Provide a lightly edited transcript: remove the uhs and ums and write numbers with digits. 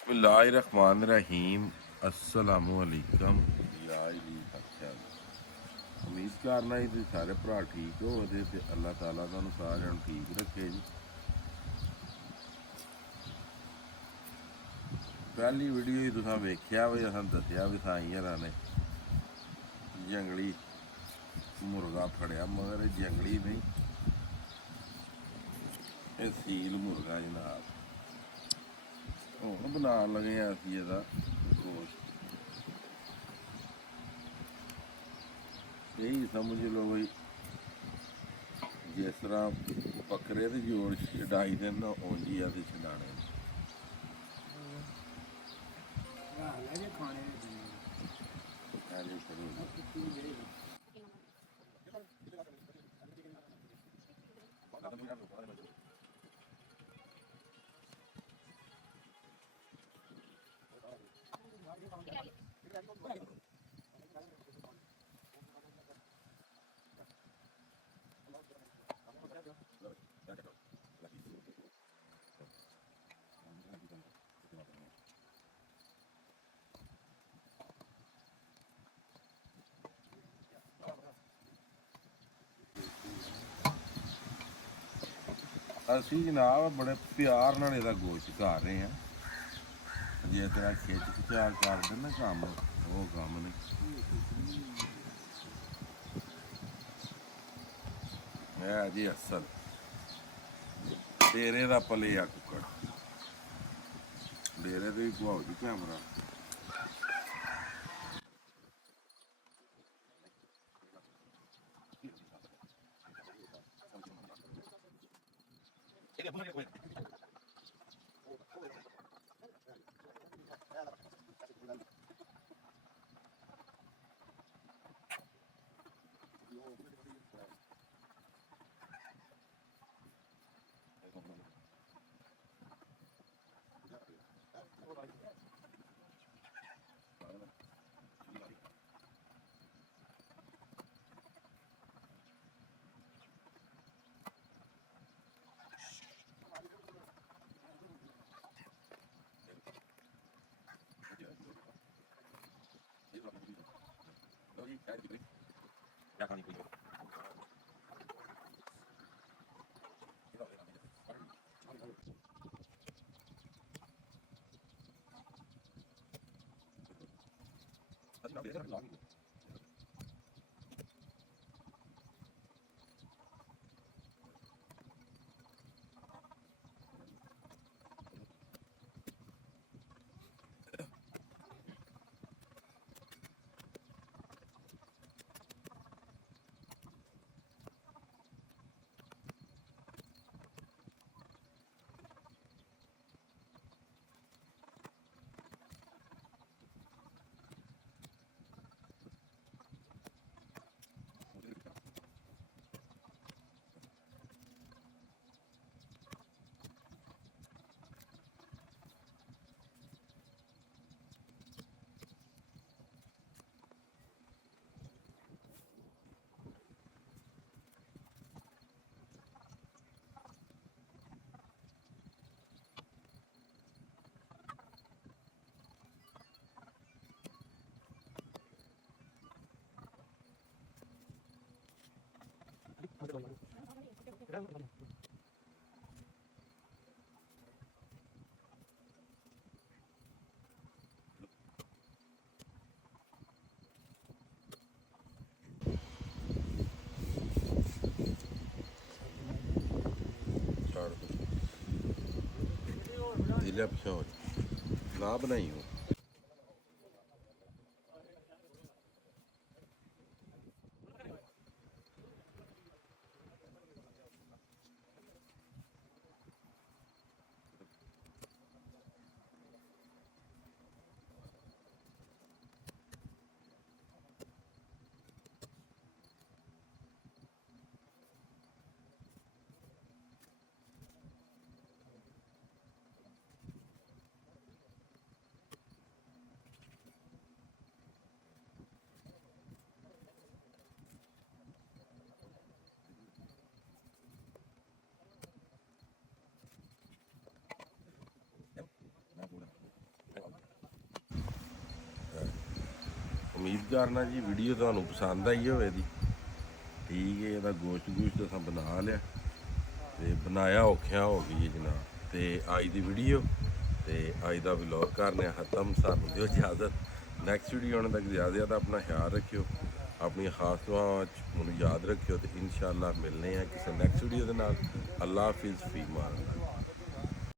बिस्मिल्लाहिर्रहमानिर्रहीम अस्सलामुअलैकुम यार जी अच्छा उम्मीद करना जी तुसीं सारे भरा ठीक हो ते अल्लाह ताला तुहानूं सारिਆਂ ਨੂੰ ठीक रखे जी। पहली वीडियो ही तुसां वेख्या भी असां दस्सिया भी साईं हरां ने जंगली मुर्गा फड़िया मगर ये जंगली नहीं ये सील मुर्गा जनाब। ਹੁਣ ਬਣਾਉਣ लगे हैं ਅਸੀਂ ਇਹਦਾ गोश्त। यही समझ लो भाई जिस तरह बकरे के जोर छडाई दे ना उंज ही अस छडाने ਅਸੀਂ जनाब बड़े प्यार नाल ਇਹਦਾ ਗੋਸ਼ਤ ਕਰ ਰਹੇ ਹਾਂ। ਜੇ ਤੇਰਾ ਖਿੱਚ ਖਿਚਾਰ ਕਰਦੇ ਨਾ ਕੰਮ ਉਹ ਕੰਮ ਨਹੀਂ। ਇਹ ਜੀ ਅਸਲ ਡੇਰੇ ਦਾ ਪਲਿਆ ਕੁੱਕੜ ਡੇਰੇ ਤੇ ਵੀ ਘੁਆਉ ਜੀ ਕੈਮਰਾ। दिला पिछोड़ ना बनाई हूँ। ਉਮੀਦ ਕਰਨਾ ਜੀ ਵੀਡੀਓ ਤੁਹਾਨੂੰ ਪਸੰਦ ਆਈ ਹੋਵੇ ਦੀ। ਠੀਕ ਹੈ, ਇਹਦਾ ਗੋਸ਼ਤ ਅਸਾਂ ਬਣਾ ਲਿਆ ਤੇ ਬਣਾਇਆ ਔਖਿਆ ਹੋ ਗਈ ਹੈ ਜਨਾਬ। ਤੇ ਅੱਜ ਦੀ ਵੀਡੀਓ ਤੇ ਅੱਜ ਦਾ ਵਲੌਗ ਕਰਨੇ ਖਤਮ। ਸਾਨੂੰ ਦਿਓ ਇਜਾਜ਼ਤ, ਨੈਕਸਟ ਵੀਡੀਓ ਆਉਣ ਤੱਕ ਜ਼ਿਆਦਾ ਆਪਣਾ ਖਿਆਲ ਰੱਖਿਓ, ਆਪਣੀਆਂ ਖਾਸ ਦੁਆਵਾਂ ਨੂੰ ਯਾਦ ਰੱਖਿਓ ਤੇ ਇਨਸ਼ਾਅੱਲਾ ਮਿਲਨੇ ਆ ਕਿਸੇ ਨੈਕਸਟ ਵੀਡੀਓ ਦੇ ਨਾਲ। ਅੱਲਾ ਹਾਫਿਜ਼, ਫੀ ਮਾਨ।